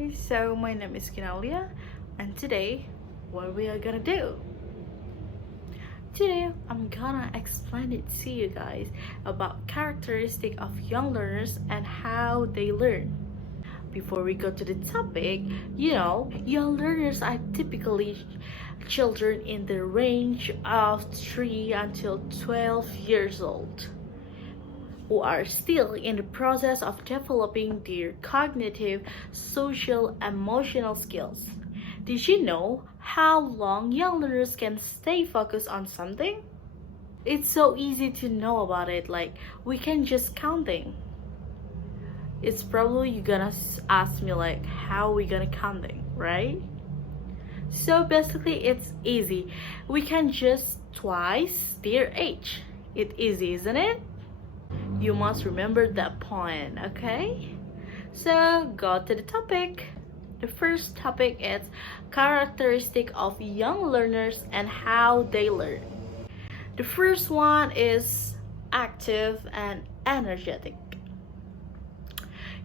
guys, so my name is Kinalia, and today what we are gonna do? Today I'm gonna explain it to you guys about characteristic of young learners and how they learn. Before we go to the topic, young learners are typically children in the range of 3 until 12 years old, who are still in the process of developing their cognitive, social, emotional skills. Did you know how long young learners can stay focused on something? It's so easy to know about it, like we can just counting. It's probably you gonna ask me like how we gonna counting, right? So basically it's easy. We can just twice their age. It's easy, isn't it? You must remember that point, okay? So go to the topic. The first topic is characteristic of young learners and how they learn. The first one is active and energetic.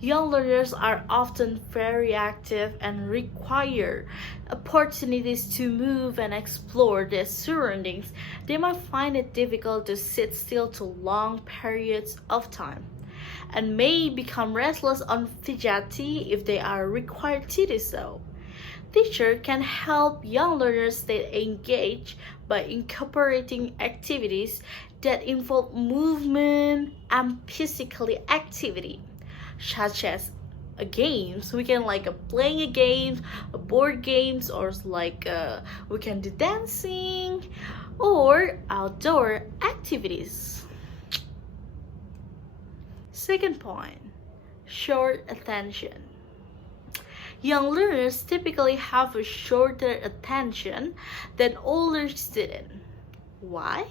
Young learners are often very active and require opportunities to move and explore their surroundings. They might find it difficult to sit still to long periods of time and may become restless or fidgety if they are required to do so. Teacher can help young learners stay engaged by incorporating activities that involve movement and physical activity, such as games. We can playing a game, board games, or we can do dancing or outdoor activities. Second point, short attention. Young learners typically have a shorter attention than older students. Why?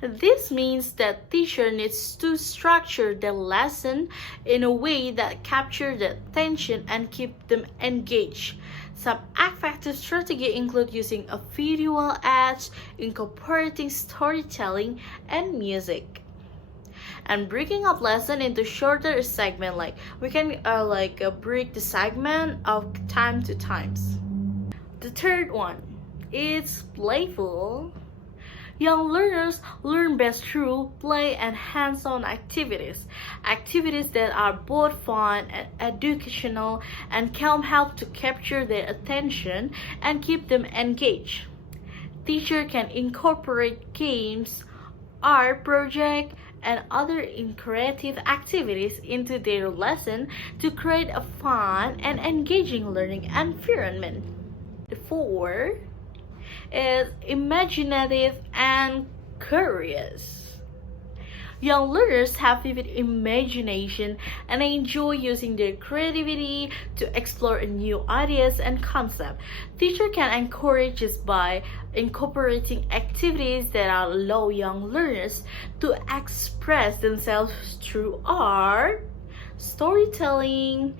This means that teacher needs to structure the lesson in a way that captures the attention and keep them engaged. Some effective strategies include using a visual aids, incorporating storytelling and music, and breaking up lesson into shorter segment. We can break the segment of time to times. The third one is playful. Young learners learn best through play and hands-on activities. Activities that are both fun and educational and can help to capture their attention and keep them engaged. Teacher can incorporate games, art project, and other creative activities into their lesson to create a fun and engaging learning environment. The fourth is imaginative and curious. Young learners have vivid imagination and enjoy using their creativity to explore new ideas and concepts. Teacher can encourage this by incorporating activities that allow young learners to express themselves through art, storytelling,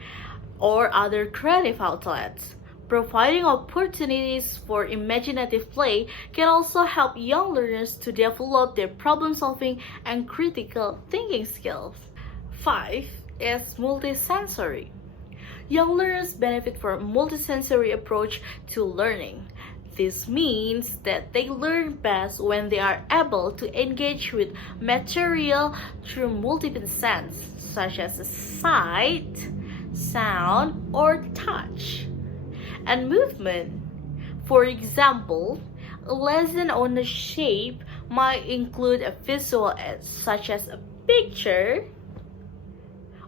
or other creative outlets. Providing opportunities for imaginative play can also help young learners to develop their problem-solving and critical thinking skills. 5 is multisensory. Young learners benefit from a multisensory approach to learning. This means that they learn best when they are able to engage with material through multiple senses, such as sight, sound, or touch, and movement. For example, a lesson on a shape might include a visual aid, such as a picture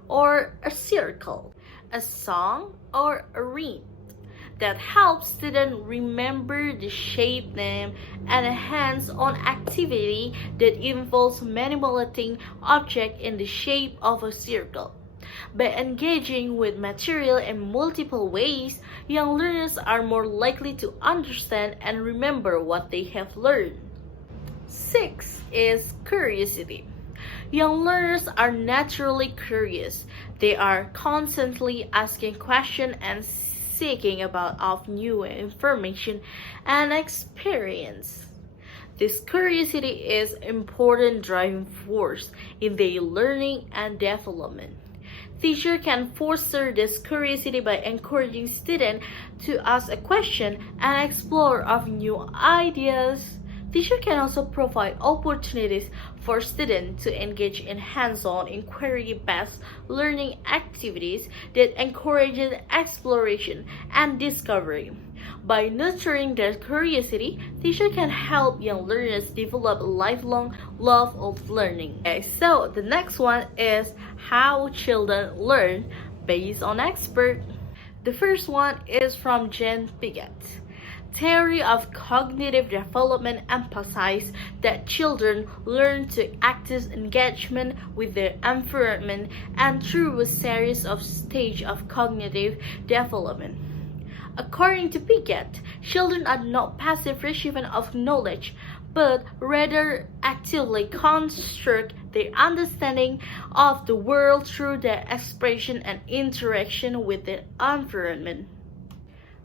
or a circle, a song or a rhyme, that helps students remember the shape name, and a hands-on activity that involves manipulating object in the shape of a circle. By engaging with material in multiple ways, young learners are more likely to understand and remember what they have learned. 6 is curiosity. Young learners are naturally curious. They are constantly asking questions and seeking of new information and experience. This curiosity is an important driving force in their learning and development. Teacher can foster this curiosity by encouraging students to ask a question and explore of new ideas. Teacher can also provide opportunities for students to engage in hands-on inquiry-based learning activities that encourage exploration and discovery. By nurturing their curiosity, teacher can help young learners develop a lifelong love of learning. Okay, so the next one is how children learn based on expert. The first one is from Jean Piaget. Theory of cognitive development emphasizes that children learn to active engagement with their environment and through a series of stages of cognitive development. According to Piaget, children are not passive recipients of knowledge, but rather actively construct their understanding of the world through their expression and interaction with their environment.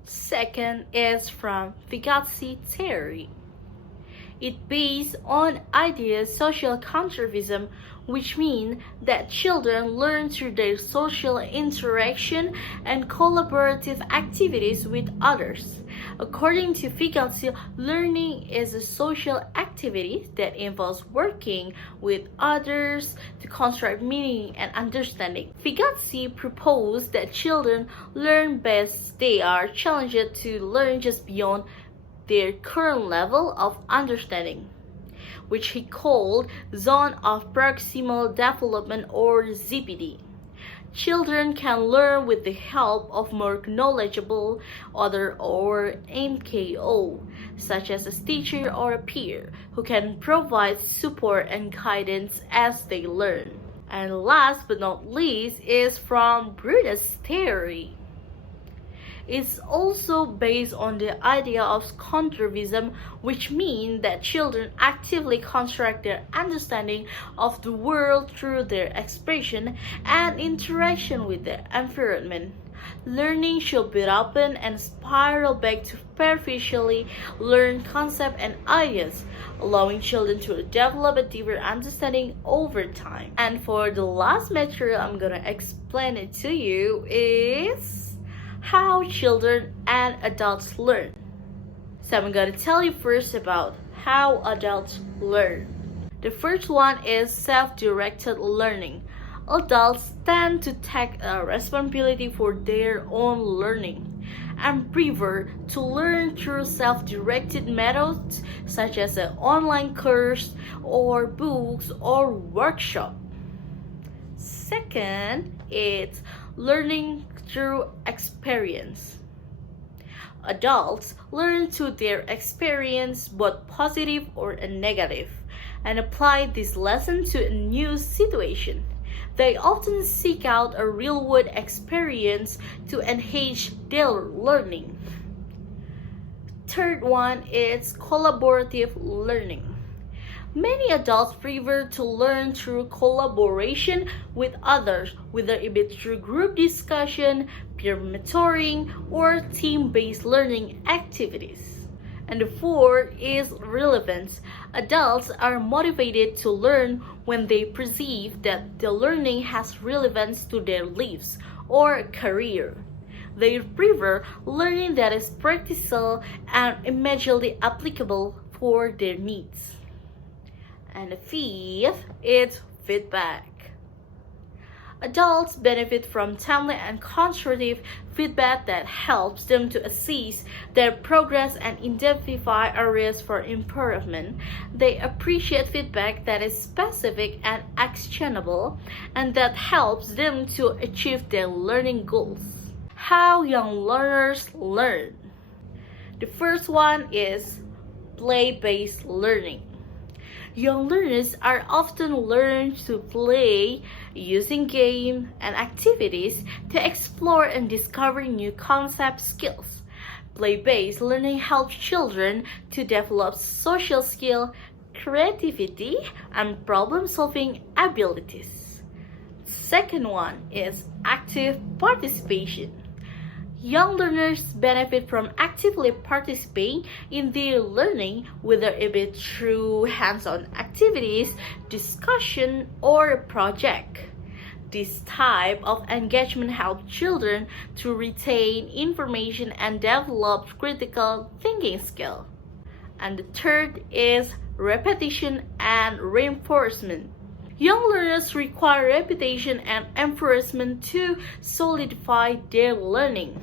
Second is from Vygotsky theory. It based on ideas social constructivism, which means that children learn through their social interaction and collaborative activities with others. According to Vygotsky, learning is a social activity that involves working with others to construct meaning and understanding. Vygotsky proposed that children learn best they are challenged to learn just beyond their current level of understanding, which he called Zone of Proximal Development or ZPD. Children can learn with the help of more knowledgeable other or MKO, such as a teacher or a peer, who can provide support and guidance as they learn. And last but not least is from Brutus theory. It's also based on the idea of constructivism, which means that children actively construct their understanding of the world through their expression and interaction with their environment. Learning should be open and spiral back to superficially learn concepts and ideas, allowing children to develop a deeper understanding over time. And for the last material I'm gonna explain it to you is how children and adults learn. So I'm going to tell you first about how adults learn. The first one is self-directed learning. Adults tend to take responsibility for their own learning and prefer to learn through self-directed methods such as an online course or books or workshop. Second, it's learning through experience. Adults learn through their experience, both positive or negative, and apply this lesson to a new situation. They often seek out a real-world experience to enhance their learning. Third one is collaborative learning. Many adults prefer to learn through collaboration with others, whether it be through group discussion, peer mentoring, or team-based learning activities. And the fourth is relevance. Adults are motivated to learn when they perceive that the learning has relevance to their lives or career. They prefer learning that is practical and immediately applicable for their needs. And the fifth is feedback. Adults benefit from timely and constructive feedback that helps them to assess their progress and identify areas for improvement. They appreciate feedback that is specific and actionable and that helps them to achieve their learning goals. How young learners learn. The first one is play-based learning. Young learners are often learned to play using games and activities to explore and discover new concept skills. Play-based learning helps children to develop social skill, creativity, and problem-solving abilities. Second one is active participation. Young learners benefit from actively participating in their learning, whether it be through hands-on activities, discussion, or a project. This type of engagement helps children to retain information and develop critical thinking skill. And the third is repetition and reinforcement. Young learners require repetition and enforcement to solidify their learning.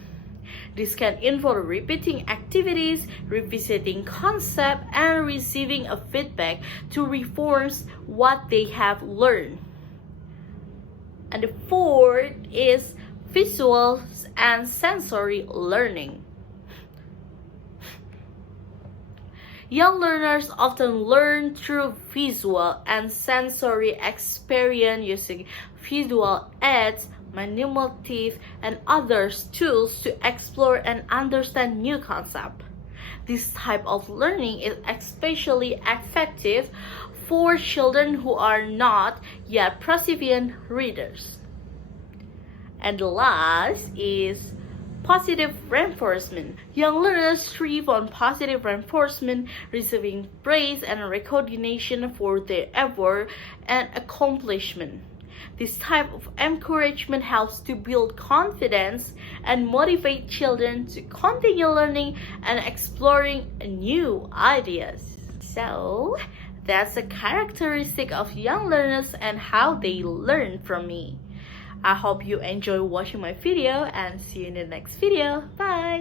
This can involve repeating activities, revisiting concepts, and receiving a feedback to reinforce what they have learned. And the fourth is visual and sensory learning. Young learners often learn through visual and sensory experience using visual aids, manipulative, and other tools to explore and understand new concepts. This type of learning is especially effective for children who are not yet proficient readers. And the last is positive reinforcement. Young learners thrive on positive reinforcement, receiving praise and recognition for their effort and accomplishment. This type of encouragement helps to build confidence and motivate children to continue learning and exploring new ideas. So, that's a characteristic of young learners and how they learn from me. I hope you enjoy watching my video and see you in the next video. Bye!